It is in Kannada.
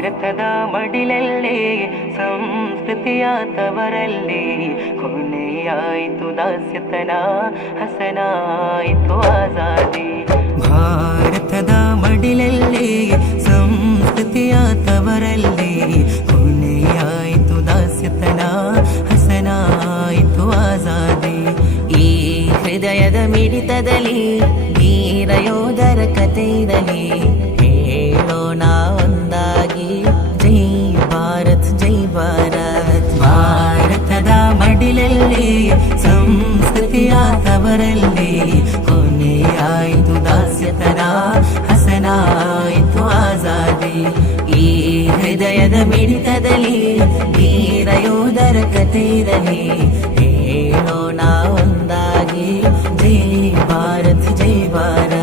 ಭಾರತದ ಮಡಿಲಲ್ಲಿ ಸಂಸ್ಕೃತಿಯ ತವರಲ್ಲಿ ಕೊನೆಯಾಯಿತು ದಾಸ್ಯತನ, ಹಸನಾಯಿತು ಆಜಾದಿ. ಭಾರತದ ಮಡಿಲಲ್ಲಿ ಸಂಸ್ಕೃತಿಯ ತವರಲ್ಲಿ ಕೊನೆಯಾಯಿತು ದಾಸ್ಯತನ, ಹಸನಾಯಿತು ಆಜಾದಿ. ಈ ಹೃದಯದ ಮಿಡಿತದಲ್ಲಿ ವೀರ ಯೋಧರ ಕಥೆ ಇರಲಿ, ಹೇಳೋಣ ಒಂದಾಗಿ ಜೈ ಭಾರತ್ ಜೈ ಭಾರತ್. ಭಾರತದ ಮಡಿಲಲ್ಲಿ ಸಂಸ್ಕೃತಿಯ ತವರಲ್ಲಿ ಕೊನೆಯಾಯಿತು ದಾಸ್ಯತನ, ಹಸನಾಯಿತು ಆಜಾದಿ. ಈ ಹೃದಯದ ಮಿಡಿತದಲ್ಲಿ ವೀರ ಯೋಧರ ಕಥೆ ಇರಲಿ, ಹೇಳೋಣ ಒಂದಾಗಿ ಜೈ ಭಾರತ್ ಜೈ ಭಾರತ್.